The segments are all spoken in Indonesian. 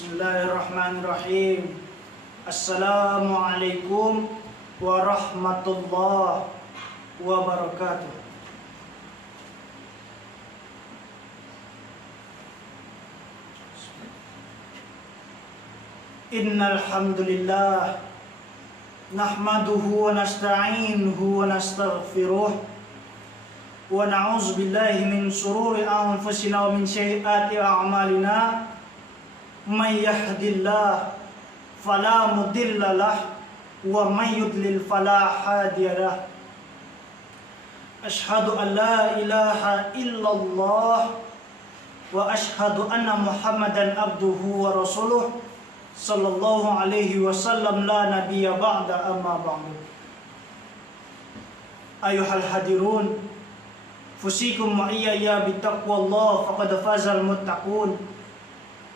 Bismillahirrahmanirrahim. Assalamualaikum warahmatullahi wabarakatuh. Innal hamdalillah nahmaduhu wa nasta'inuhu wa nastaghfiruh wa na'udzu billahi min shururi anfusina wa min sayyiati a'malina. May yahdihillahu fala mudilla lahu wa may yudlil fala hadiya lahu. Asyhadu an la ilaha illallah wa asyhadu anna Muhammadan abduhu wa rasuluh sallallahu alaihi wasallam la nabiyya ba'da amma ba'du. Ayuhal hadirun, fusikum wa iyaya bittaqwallah faqad fazal muttaqun.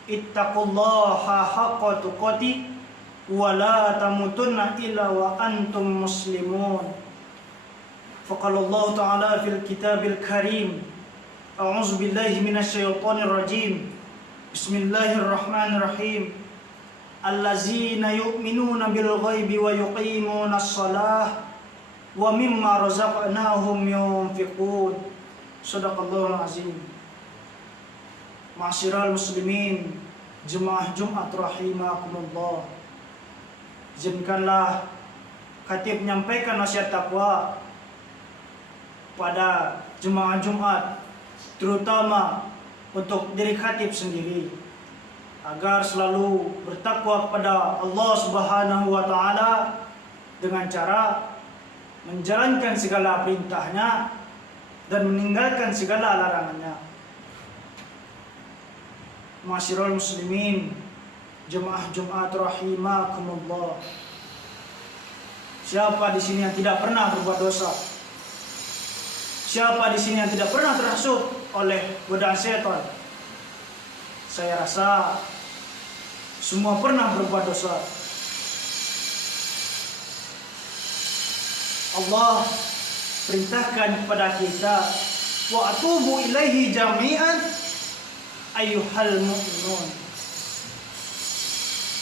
Ittaqullaha haqqa tuqatih wa la tamutunna illa wa antum muslimun. Faqala Allah ta'ala fil kitabil karim, a'udzu billahi minasy syaithanir rajim. Bismillahirrahmanirrahim. Allazina yu'minuna bil ghaibi wa yuqimunas shalah wa mimma razaqnahum yunfiqun. Shadaqallahul azim. Ma'asyiral muslimin, jemaah Jumat rahimakumullah. Izinkanlah khatib menyampaikan nasihat takwa pada jemaah Jumat, terutama untuk diri khatib sendiri, agar selalu bertakwa kepada Allah Subhanahu wa taala dengan cara menjalankan segala perintahnya dan meninggalkan segala larangannya. Ma'asyiral muslimin, jemaah Jumat rahimakumullah. Siapa di sini yang tidak pernah berbuat dosa? Siapa di sini yang tidak pernah terhasut oleh godaan setan? Saya rasa semua pernah berbuat dosa. Allah perintahkan kepada kita, wa atubu ilaihi jami'an ayyuhal mu'minun.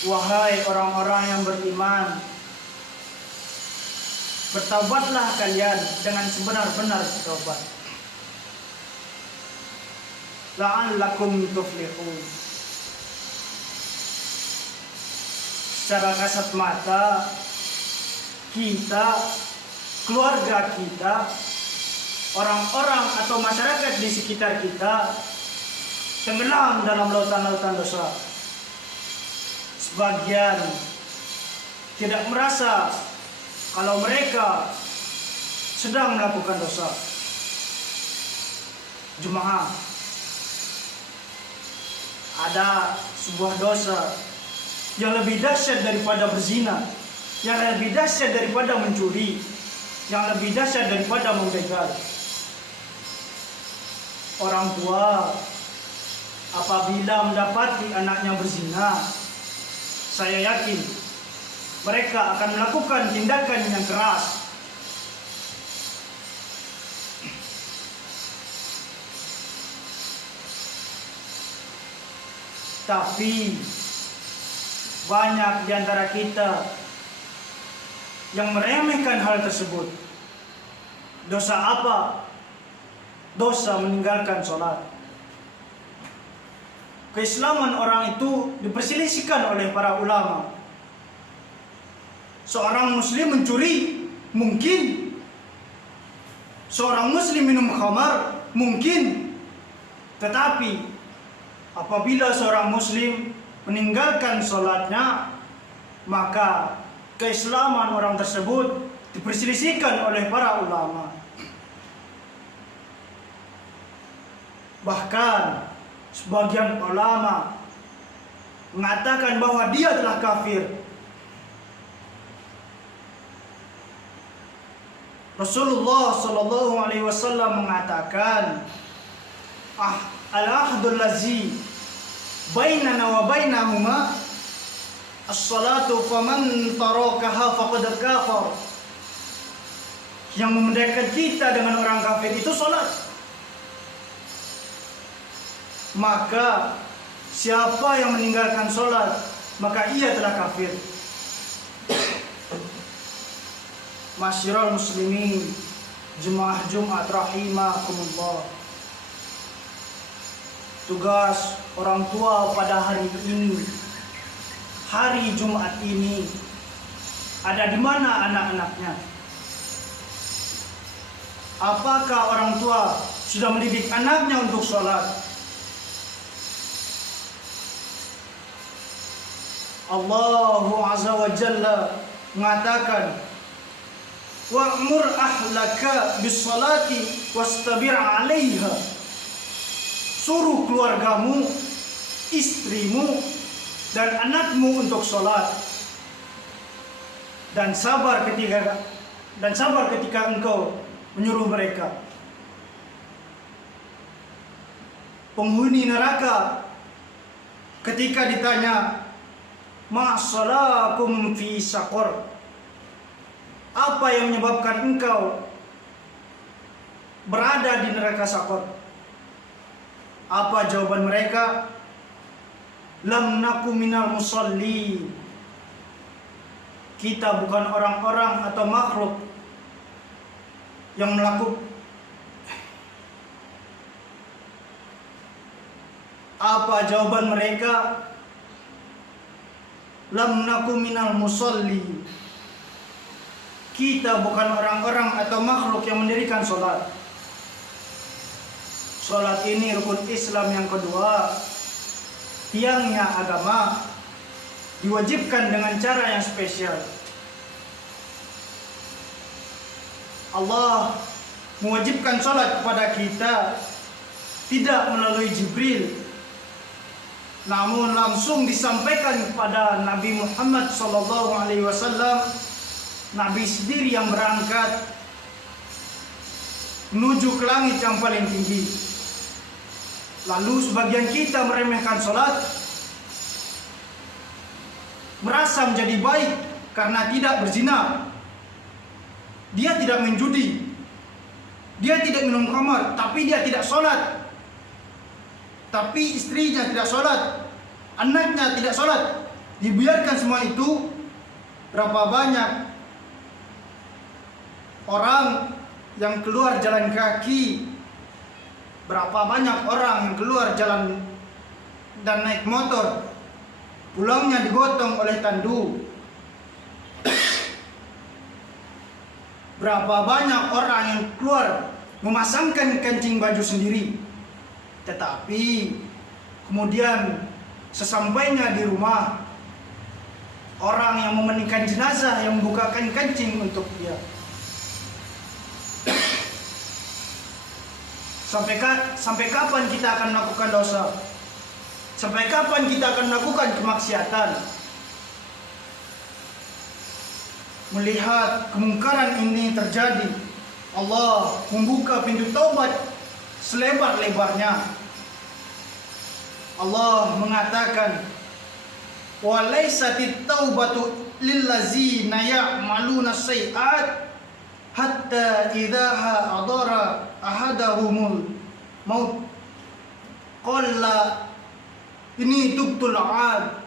Wahai orang-orang yang beriman, bertaubatlah kalian dengan sebenar-benar taubat, la'allakum tuflihun. Secara kasat mata, kita, keluarga kita, orang-orang atau masyarakat di sekitar kita tenggelam dalam lautan-lautan dosa. Sebagian tidak merasa kalau mereka sedang melakukan dosa. Jemaah, ada sebuah dosa yang lebih dahsyat daripada berzina, yang lebih dahsyat daripada mencuri, yang lebih dahsyat daripada membegal. Orang tua apabila mendapati anaknya berzina, saya yakin mereka akan melakukan tindakan yang keras. Tapi banyak di antara kita yang meremehkan hal tersebut. Dosa apa? Dosa meninggalkan sholat. Keislaman orang itu diperselisihkan oleh para ulama. Seorang muslim mencuri, mungkin. Seorang muslim minum khamar, mungkin. Tetapi apabila seorang muslim meninggalkan sholatnya, maka keislaman orang tersebut diperselisihkan oleh para ulama. Bahkan sebagian ulama mengatakan bahwa dia telah kafir. Rasulullah sallallahu alaihi wasallam mengatakan, al-ahdul lazi bainana wa bainahuma as-salatu faman tarakaha faqad kafar. Yang membedakan kita dengan orang kafir itu salat. Maka siapa yang meninggalkan sholat maka ia telah kafir. Masyiral muslimin, jemaah Jumat rahimakumullah. Tugas orang tua pada hari ini, hari Jumat ini, ada di mana anak-anaknya? Apakah orang tua sudah mendidik anaknya untuk sholat? Allah Azza wa Jalla mengatakan, wa'mur ahlaka bis-salati wastabir 'alaiha. Suruh keluargamu, istrimu dan anakmu untuk sholat, dan sabar ketika engkau menyuruh mereka. Penghuni neraka ketika ditanya, ma salakum fi saqar, apa yang menyebabkan engkau berada di neraka Saqar? Apa jawaban mereka? Lam naku minal musalli. Kita bukan orang-orang atau makhluk yang melakukan. Apa jawaban mereka? Lam naku minal musalli. Kita bukan orang-orang atau makhluk yang mendirikan sholat. Sholat ini rukun Islam yang kedua. Tiangnya agama, diwajibkan dengan cara yang spesial. Allah mewajibkan sholat kepada kita tidak melalui Jibril, namun langsung disampaikan kepada Nabi Muhammad SAW. Nabi sendiri yang berangkat menuju ke langit yang paling tinggi. Lalu sebagian kita meremehkan sholat, merasa menjadi baik karena tidak berzina, dia tidak main judi, dia tidak minum khamar, tapi dia tidak sholat. Tapi istrinya tidak sholat, anaknya tidak sholat, dibiarkan semua itu. Berapa banyak orang yang keluar jalan kaki, berapa banyak orang yang keluar jalan dan naik motor, pulangnya digotong oleh tandu. Berapa banyak orang yang keluar memasangkan kancing baju sendiri, tetapi kemudian sesampainya di rumah, orang yang memandikan jenazah yang membukakan kancing untuk dia. Sampai kapan kita akan melakukan dosa? Sampai kapan kita akan melakukan kemaksiatan? Melihat kemungkaran ini terjadi, Allah membuka pintu taubat selebar-lebarnya. Allah mengatakan, wa laisatit taubatu lillazina ya'maluna sayyi'at hatta idzaha adara ahadahumul maut qalla ini tubtul ad.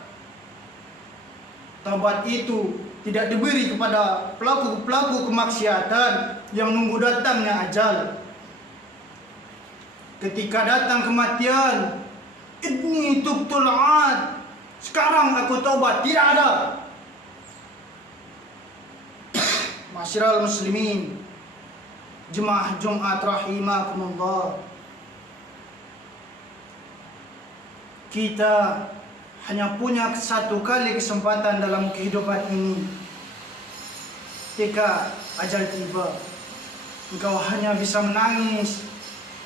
Taubat itu tidak diberi kepada pelaku-pelaku kemaksiatan yang nunggu datangnya ajal. Ketika datang kematian, ini tubtul ad, sekarang aku taubat, tidak ada. Masyiral muslimin, jemaah Jumat rahimakumullah. Kita hanya punya satu kali kesempatan dalam kehidupan ini. Ketika ajal tiba, engkau hanya bisa menangis,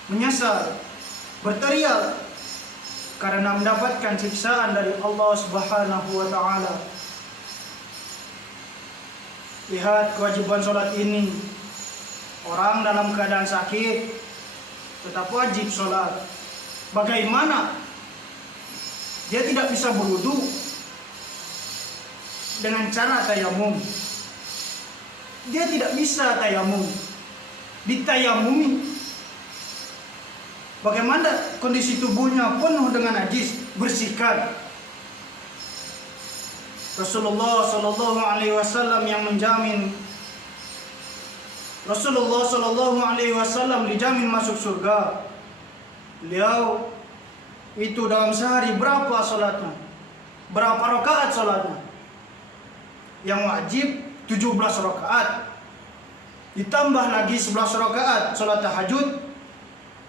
menyesal, berteriak karena mendapatkan siksaan dari Allah Subhanahu wa taala. Lihat kewajiban sholat ini. Orang dalam keadaan sakit tetap wajib sholat. Bagaimana? Dia tidak bisa berwudu dengan cara tayamum. Dia tidak bisa tayamum. Ditayamumi. Bagaimana kondisi tubuhnya penuh dengan najis, bersihkan. Rasulullah Shallallahu Alaihi Wasallam yang menjamin, Rasulullah Shallallahu Alaihi Wasallam dijamin masuk surga. Beliau itu dalam sehari berapa salatnya, berapa rakaat salatnya? Yang wajib 17 rakaat, ditambah lagi 11 rakaat salat tahajud,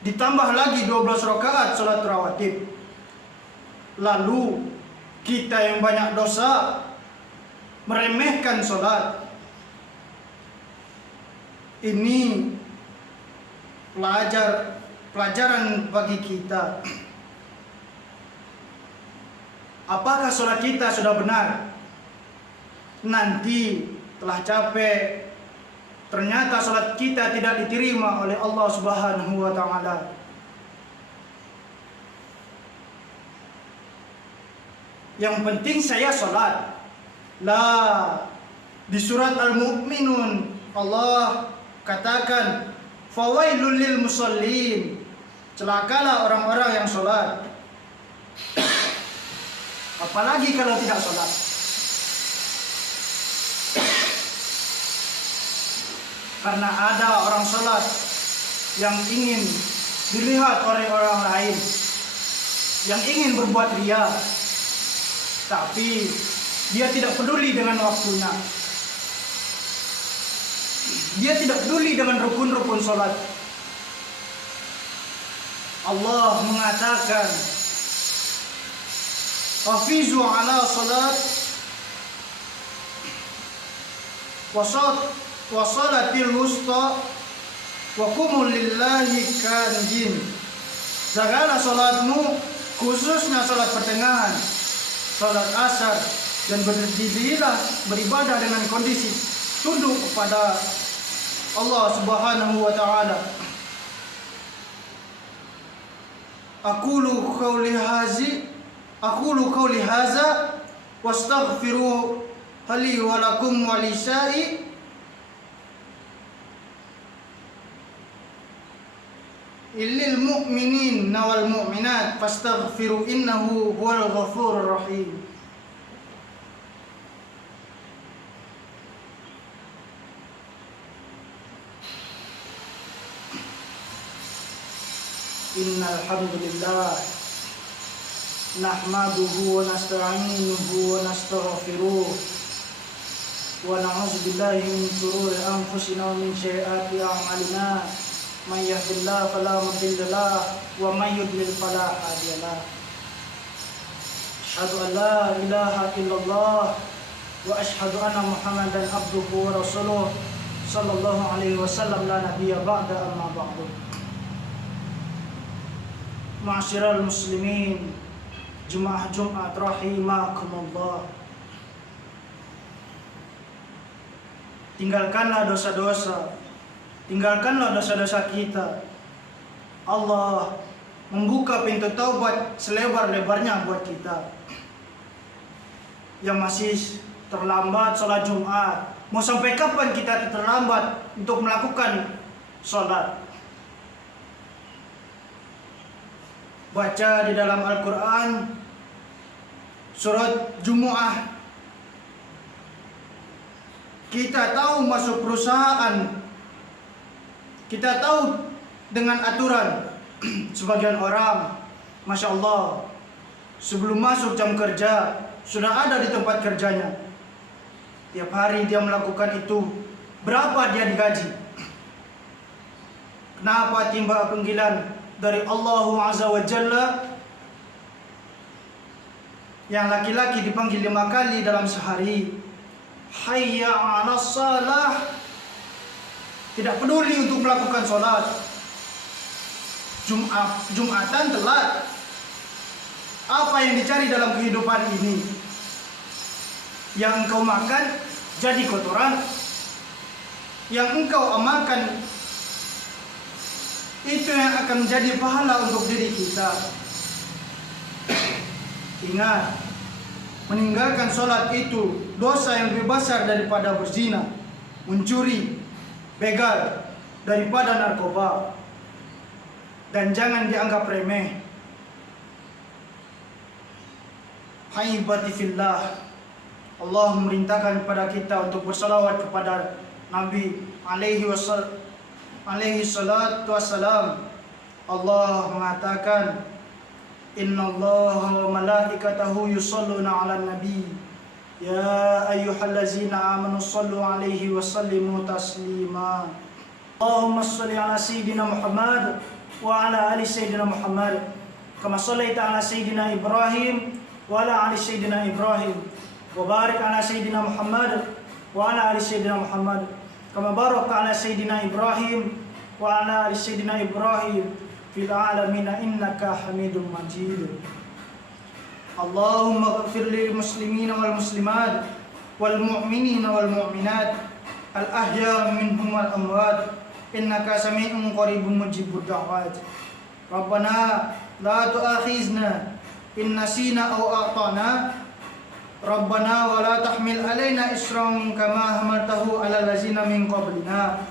ditambah lagi 12 rakaat salat rawatib. Lalu kita yang banyak dosa meremehkan salat. Ini pelajaran bagi kita. Apakah salat kita sudah benar? Nanti telah capek, ternyata salat kita tidak diterima oleh Allah Subhanahu wa taala. Yang penting saya salat. Lah, di surat Al-Mu'minun Allah katakan, fawailul lil musallin, celakalah orang-orang yang salat. Apalagi kalau tidak salat. Karena ada orang salat yang ingin dilihat oleh orang lain, yang ingin berbuat riya, tapi dia tidak peduli dengan waktunya. Dia tidak peduli dengan rukun-rukun salat. Allah mengatakan, hafizu ala salat wa salatil wusta wa qumul lillahi kanjin. Jagalah salatmu, khususnya salat pertengahan, salat asar, dan berdirilah beribadah dengan kondisi tunduk kepada Allah Subhanahu wa taala. Aqulu qawli haza wastaghfiru li wa lakum wa lisai illal mu'minin wal mu'minat fastaghfiru innahu huwal ghafurur rahim. Innal hamdalillah nahmaduhu wa nasta'inuhu wa nastaghfiruh wa na'udzu billahi min shururi anfusina wa min sayyiati a'malina. Man yahdihillahu fala mudilla lahu wa man yudlil fala hadiya lahu. Asyhadu an la ilaha illallah wa asyhadu anna Muhammadan abduhu wa rasuluh sallallahu alaihi wasallam la nabiyya ba'da amma ba'du. Ma'asyiral muslimin, Jemaah Jumat rahimakumullah. Tinggalkanlah dosa-dosa, tinggalkanlah dosa-dosa kita. Allah membuka pintu taubat selebar-lebarnya buat kita. Yang masih terlambat sholat Jumat, mau sampai kapan kita terlambat untuk melakukan sholat? Baca di dalam Al-Quran surat Jumu'ah. Kita tahu masuk perusahaan, kita tahu dengan aturan. Sebagian orang, Masya Allah, sebelum masuk jam kerja sudah ada di tempat kerjanya. Tiap hari dia melakukan itu. Berapa dia digaji? Kenapa timbul panggilan dari Allah Azza wa Jalla yang laki-laki dipanggil 5 kali dalam sehari? Hayya 'alas shalah. Tidak peduli untuk melakukan sholat. Jumatan telat. Apa yang dicari dalam kehidupan ini? Yang engkau makan jadi kotoran, yang engkau amalkan itu yang akan menjadi pahala untuk diri kita. Ingat, meninggalkan sholat itu dosa yang lebih besar daripada berzina, mencuri, begal, daripada narkoba. dan jangan dianggap remeh. Haibati fillah, Allah memerintahkan kepada kita untuk bersalawat kepada Nabi alaihi salatu wassalam. Allah mengatakan, innallaha wa malaikatahu yusholluna 'alan nabi ya ayyuhallazina amanu shallu 'alaihi wa sallimu taslima. Allahumma shalli 'ala sayyidina Muhammad wa 'ala ali sayyidina Muhammad kama shallaita 'ala sayyidina Ibrahim wa 'ala ali sayyidina Ibrahim wa barik 'ala sayyidina Muhammad wa 'ala ali sayyidina Muhammad kama barakta 'ala sayyidina Ibrahim wa 'ala ali sayyidina Ibrahim fil 'alamin innaka Hamidum Majid. Allahumma ighfir lil muslimina wal muslimat wal mu'minina wal mu'minat al ahya minhum wal amwat innaka sami'un qaribun mujibud da'wat. Rabbana la tu'akhizna in nasina aw akhtana. Rabbana wa la tahmil alaina isran kama hamaltahu ala allazina min qablina.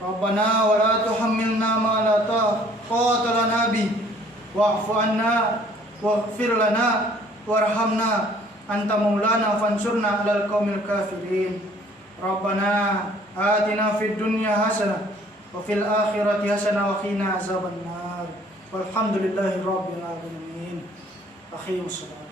Rabbana wa la tuhammilna ma la taqata lana bi wa'fu anna waghfir lana warhamna anta maulana fansurna 'alal qaumil kafirin. Rabbana atina fid dunya hasanah wa fil akhirati hasanah wa qina azabannar. Walhamdulillahi rabbil alamin. Akhirus salam.